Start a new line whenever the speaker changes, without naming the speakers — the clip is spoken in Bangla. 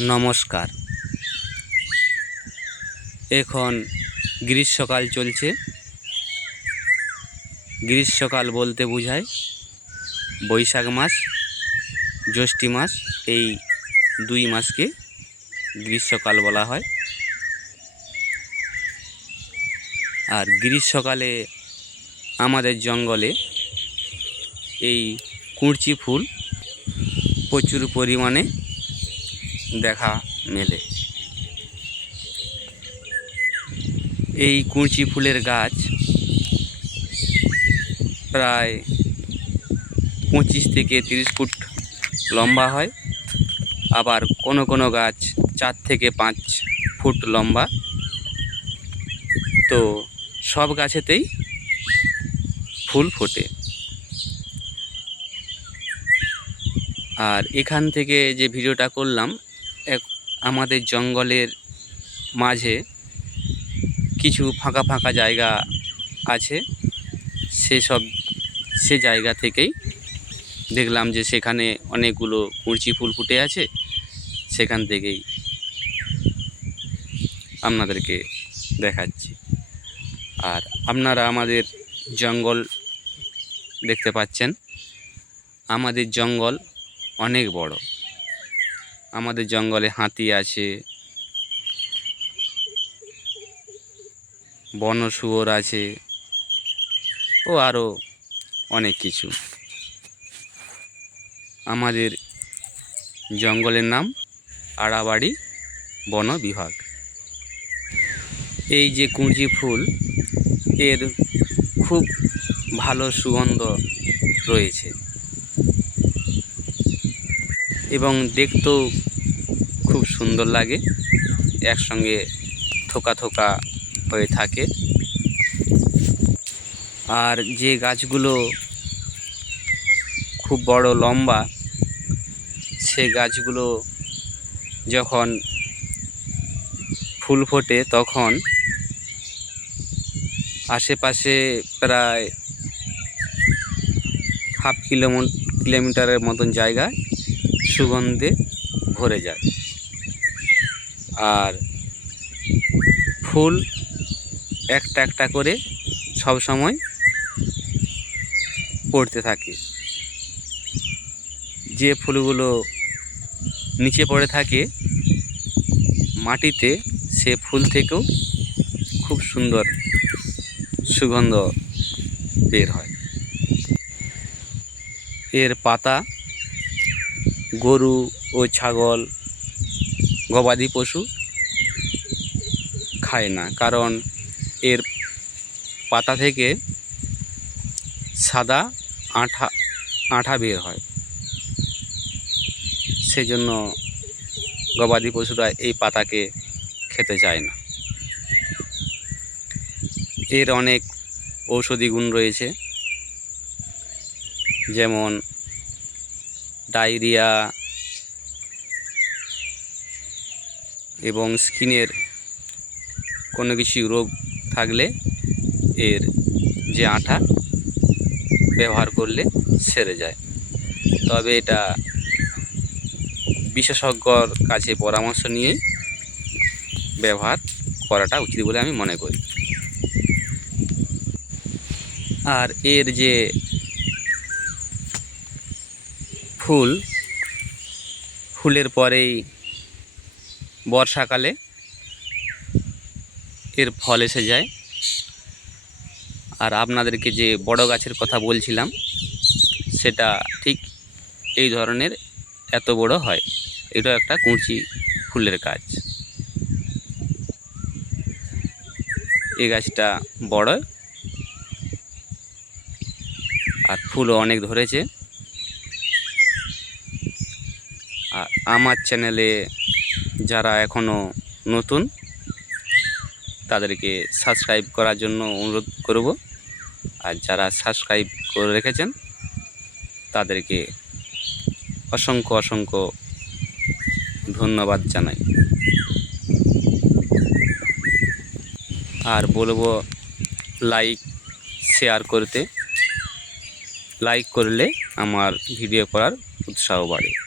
নমস্কার। এখন গ্রীষ্মকাল চলছে। গ্রীষ্মকাল বলতে বোঝায় বৈশাখ মাস, জ্যৈষ্ঠী মাস, এই দুই মাসকে গ্রীষ্মকাল বলা হয়। আর গ্রীষ্মকালে আমাদের জঙ্গলে এই কুঁড়চি ফুল প্রচুর পরিমাণে দেখা মেলে। এই কুঁচি ফুলের গাছ প্রায় পঁচিশ থেকে তিরিশ ফুট লম্বা হয়, আবার কোনো কোনো গাছ চার থেকে পাঁচ ফুট লম্বা। তো সব গাছেতেই ফুল ফোটে। আর এখান থেকে যে ভিডিওটা করলাম এক আমাদের জঙ্গলের মাঝে কিছু ফাঁকা ফাঁকা জায়গা আছে। সেসব, সে জায়গা থেকেই দেখলাম যে সেখানে অনেকগুলো কুঁচি ফুল ফুটে আছে। সেখান থেকেই আপনাদেরকে দেখাচ্ছি। আর আপনারা আমাদের জঙ্গল দেখতে পাচ্ছেন। আমাদের জঙ্গল অনেক বড়। আমাদের জঙ্গলে হাতি আছে। বন শুয়োর আছে। ও আরও অনেক কিছু। আমাদের জঙ্গলের নাম আড়াবাড়ি বন বিভাগ। এই যে কুঁজি ফুল, এর খুব ভালো সুগন্ধ রয়েছে। এবং দেখতেও খুব সুন্দর লাগে। একসঙ্গে থোকা থোকা হয়ে থাকে। আর যে গাছগুলো খুব বড় লম্বা, সে গাছগুলো যখন ফুল ফোটে তখন আশেপাশে প্রায় হাফ কিলোমি কিলোমিটারের মতন জায়গায় সুগন্ধে ভরে যায়। আর ফুল একটা একটা করে সব সময় পড়তে থাকে। যে ফুলগুলো নিচে পড়ে থাকে মাটিতে, সে ফুল থেকেও খুব সুন্দর সুগন্ধ বের হয়। এর পাতা গরু ও ছাগল গবাদি পশু খায় না। কারণ এর পাতা থেকে সাদা আঠা আঠা বের হয়। সেজন্য গবাদি পশুরা এই পাতাকে খেতে চায় না। এর অনেক ঔষধি গুণ রয়েছে। যেমন ডায়রিয়া এবং স্কিনের কোনো কিছু রোগ থাকলে এর যে আঠা ব্যবহার করলে সেরে যায়। তবে এটা বিশেষজ্ঞর কাছে পরামর্শ নিয়েই ব্যবহার করাটা উচিত বলে আমি মনে করি। আর এর যে ফুল, ফুলের পরেই বর্ষাকালে এর ফল এসে যায়। আর আপনাদেরকে যে বড় গাছের কথা বলছিলাম, সেটা ঠিক এই ধরনের এত বড় হয়। এটা একটা কুঁচি ফুলের গাছ। এই গাছটা বড় আর ফুলও অনেক ধরেছে। আর আমার চ্যানেলে যারা এখনও নতুন, তাদেরকে সাবস্ক্রাইব করার জন্য অনুরোধ করব। আর যারা সাবস্ক্রাইব করে রেখেছেন, তাদেরকে অসংখ্য অসংখ্য ধন্যবাদ জানাই। আর বলব লাইক শেয়ার করতে। লাইক করলে আমার ভিডিও করার উৎসাহ বাড়ে।